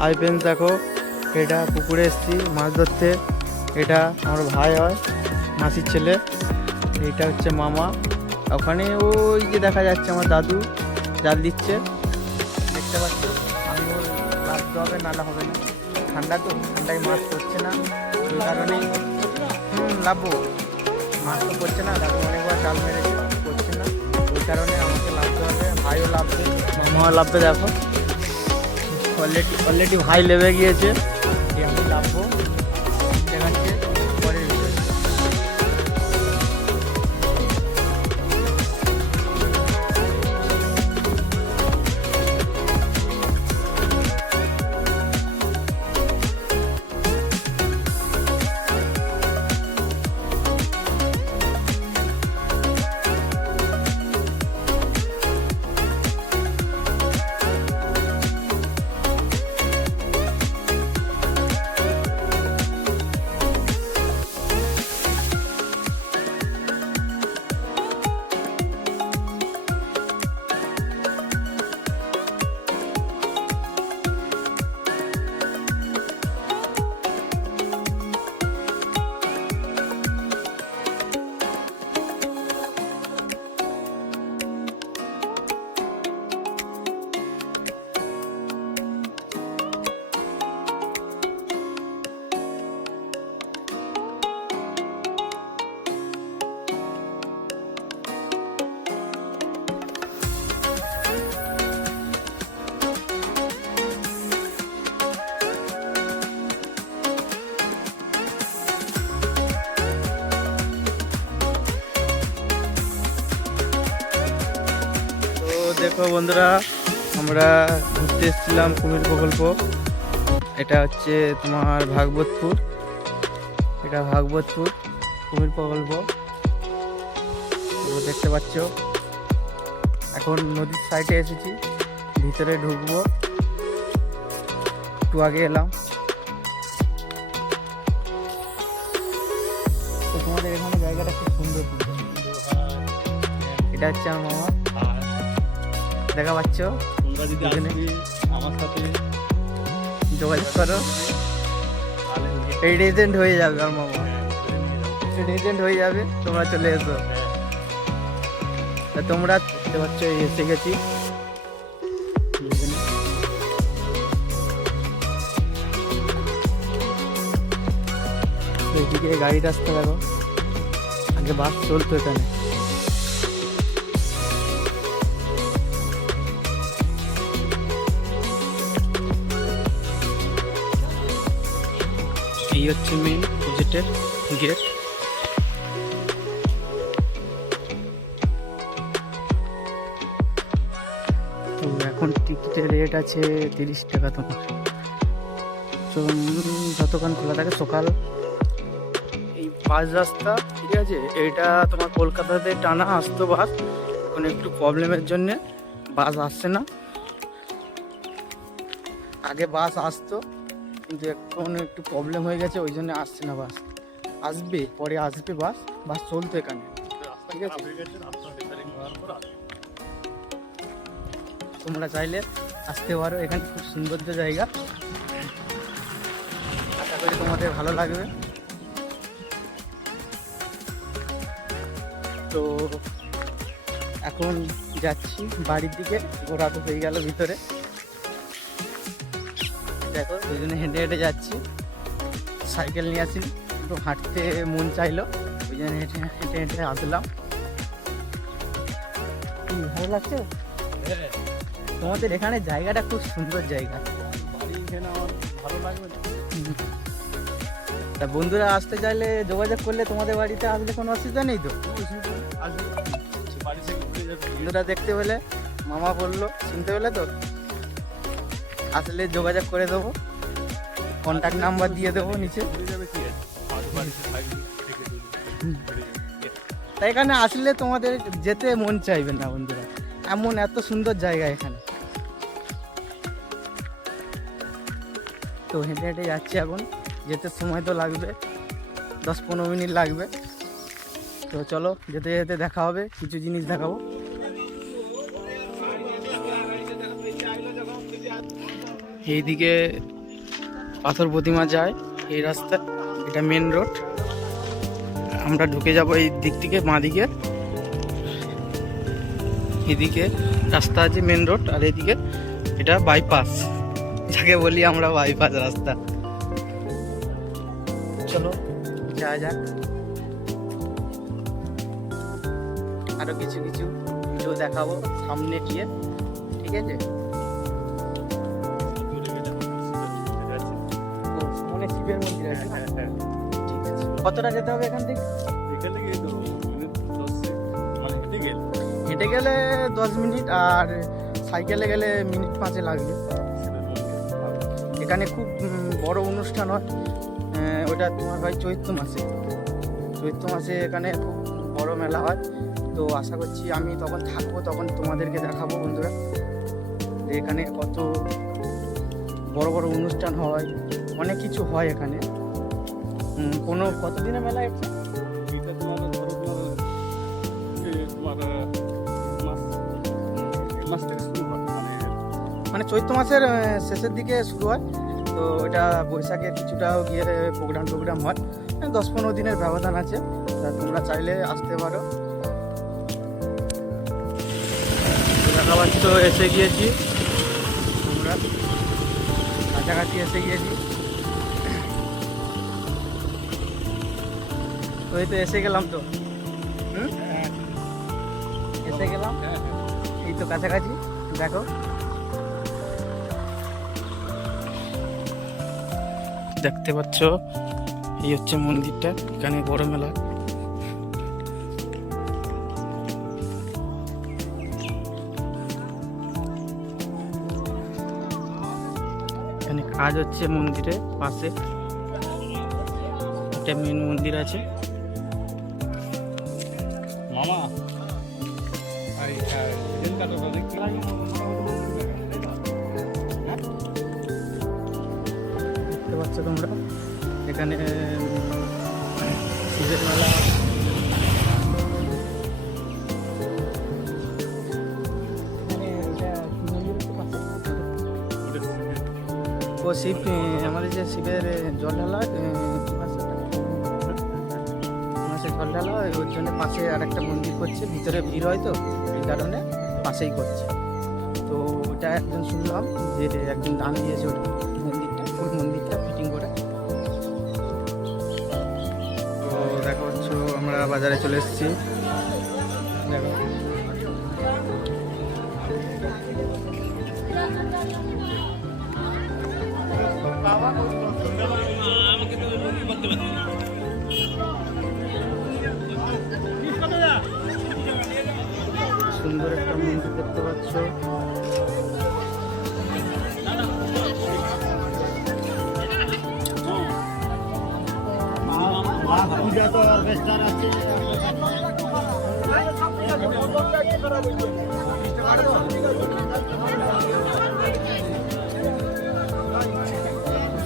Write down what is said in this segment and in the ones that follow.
Hi friends, দেখো এটা পুকুরে এসেছি মাছ ধরতে। এটা আমার ভাই হয়, মাসির ছেলে। এটা হচ্ছে মামা। ওখানে ওই যে দেখা যাচ্ছে আমার দাদু জাল দিচ্ছে, দেখতে পাচ্ছ। আমি ওর লাভ হবে নালা হবে না, ঠান্ডা তো, ঠান্ডায় মাছ পড়ছে না, ওই কারণেই লাভবো। মাছ তো পড়ছে না, দাদু অনেকবার জাল মেরেছে, পড়ছে না, ওই কারণে আমাকে লাভতে হবে। ভাইও লাভবে, মামাও লাভবে। দেখো অলরেডি ভাই লেবে গিয়েছে, আমি লাভবো। দেখাচ্ছে পরের বিষয়। দেখো বন্ধুরা, আমরা ঘুরতে এসেছিলাম কুমির প্রকল্প। এটা হচ্ছে তোমার ভাগবতপুর, এটা ভাগবতপুর কুমির প্রকল্প। তোমরা দেখতে পাচ্ছ। এখন নদীর সাইডে এসেছি, ভিতরে ঢুকবো। একটু আগে এলাম। তো তোমাদের এখানে জায়গাটা খুব সুন্দর। এটা হচ্ছে আমার মামা, দেখা পাচ্ছ। তোমরা যদি আমার সাথে যোগাযোগ করো, এই রেজেন্ট হয়ে যাবে। আমার মামা রেজেন্ট হয়ে যাবে, তোমরা চলে এসো। তা তোমরা দেখতে পাচ্ছ, এসে গেছি। এইদিকে গাড়ি রাস্তা দেখো, আগে বাস চলতো এখানে। এই হচ্ছে মেইন প্রজেক্টের গেট। তো এখন টিকিটের রেট আছে 30 টাকা তোমার। তো যতক্ষণ খোলা থাকে সকাল। এই বাস রাস্তা ঠিক আছে, এটা তোমার কলকাতাতে টানা আসতো বাস, এখন একটু প্রবলেমের জন্যে বাস আসছে না। আগে বাস আসতো, কিন্তু এখন একটু প্রবলেম হয়ে গেছে, ওই জন্য আসছে না বাস। আসবে, পরে আসবে বাস। বাস চলতো এখানে, ঠিক আছে। তোমরা চাইলে আসতে পারো, এখানে খুব সুন্দর জায়গা। আশা করি তোমাদের ভালো লাগবে। তো এখন যাচ্ছি বাড়ির দিকে, ঘোরা তো হয়ে গেল ভিতরে। দেখো দুজনে হেঁটে হেঁটে যাচ্ছি, সাইকেল নিয়ে আসি, একটু হাঁটতে মন চাইলো, ওই জন্য হেঁটে হেঁটে হেঁটে আসলাম। ভালো লাগছে তোমাদের এখানে? জায়গাটা খুব সুন্দর জায়গা, ভালো লাগবে। তা বন্ধুরা আসতে চাইলে যোগাযোগ করলে তোমাদের বাড়িতে আসলে কোনো অসুবিধা নেই তো? বন্ধুরা দেখতে পেলে, মামা বললো, শুনতে পেলে তো? আসলে যোগাযোগ করে দেবো, কন্ট্যাক্ট নাম্বার দিয়ে দেবো নিচে। তাই এখানে আসলে তোমাদের যেতে মন চাইবে না বন্ধুরা, এমন এত সুন্দর জায়গা এখানে। তো হেঁটে হেঁটে যাচ্ছি এখন, যেতে সময় তো লাগবে, 10-15 মিনিট লাগবে। তো চলো যেতে যেতে দেখা হবে, কিছু জিনিস দেখাবো। এইদিকে পাথর প্রতিমা যায় এই রাস্তা, এটা মেন রোড। আমরা ঢুকে যাব এই দিক থেকে, বাঁ দিকে এদিকে রাস্তা আছে মেন রোড, আর এদিকে এটা বাইপাস, যাকে বলি আমরা বাইপাস রাস্তা। চলো যাওয়া যাক। আরো কিছু কিছু ভিডিও দেখাবো সামনে গিয়ে, ঠিক আছে? ও, সামনে শিবের মন্দির আছে না? ঠিক আছে। কতটা যেতে হবে এখান থেকে? হেঁটে গেলে 10 মিনিট, আর সাইকেলে গেলে মিনিট 5 লাগবে। এখানে খুব বড় অনুষ্ঠান হয়, ওটা তোমার ভাই চৈত্র মাসে এখানে খুব বড় মেলা হয়। তো আশা করছি আমি তখন থাকবো, তখন তোমাদেরকে দেখাবো বন্ধুরা যে এখানে কত বড় বড় অনুষ্ঠান হয়, অনেক কিছু হয় এখানে। কতদিনের মেলা এটা? মানে চৈত্র মাসের শেষের দিকে শুরু হয়, তো এটা বৈশাখের কিছুটাও গিয়ে প্রোগ্রাম হয়। 10-15 দিনের ব্যবধান আছে, তা তোমরা চাইলে আসতে পারো। দেখা পাচ্ছ এসে গিয়েছি, আমরা কাছাকাছি এসে গিয়েছি। তো এই তো এসে গেলাম, তো এসে গেলাম, এই তো কাছাকাছি। দেখো দেখতে পাচ্ছ, এই হচ্ছে মন্দিরটা, এখানে বড় মেলা। এখানে কাজ হচ্ছে মন্দিরের পাশে, একটা মেন মন্দির আছে। মামা দেখতে পাচ্ছ তোমরা, এখানে শিবের মেলা। ও শিব, আমাদের যে শিবের জল ঢালা, জল ঢালা, ওর জন্য পাশে আর একটা মন্দির করছে, ভিতরে ভিড় হয় তো এই কারণে পাশেই করছে। তো ওটা একজন শুনলাম যে একজন দান দিয়েছে ওই মন্দিরটা ফিটিং করে। তো দেখো হচ্ছ, আমরা বাজারে চলে এসেছি। দেখো সুন্দর একটা মন্দির দেখতে পাচ্ছ।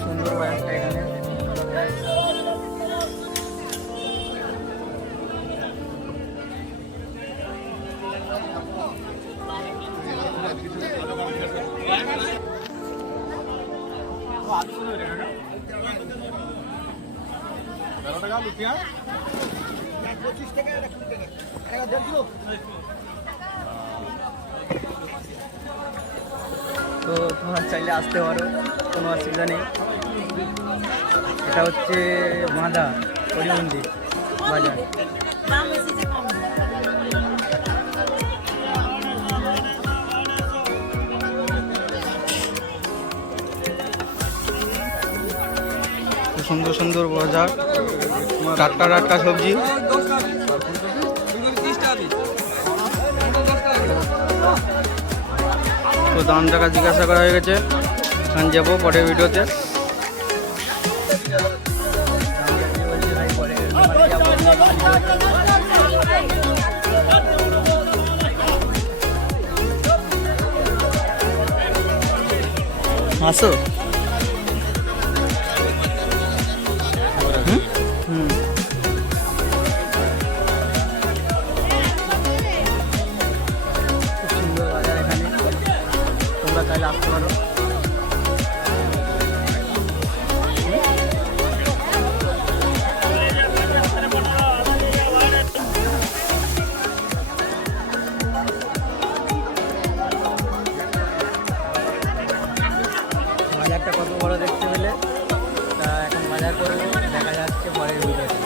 সুন্দর বাজারটা এখানে। তো তোমরা চাইলে আসতে পারো, কোনো অসুবিধা নেই। এটা হচ্ছে মাদা হরি মন্দির বাজার। সুন্দর সুন্দর বাজার, টাটকা টাটকা সবজি। তো দাম টাকা জিজ্ঞাসা করা হয়ে গেছে, এখন যাবো পরের ভিডিওতে। আসো। খুব সুন্দর বাজার এখানে, তোমরা চাইলে আসতে পারো। মাছটা কত বড় দেখতে পেলে। তা এখন বাজার করবো, দেখা যাচ্ছে পরের ভিডিওতে।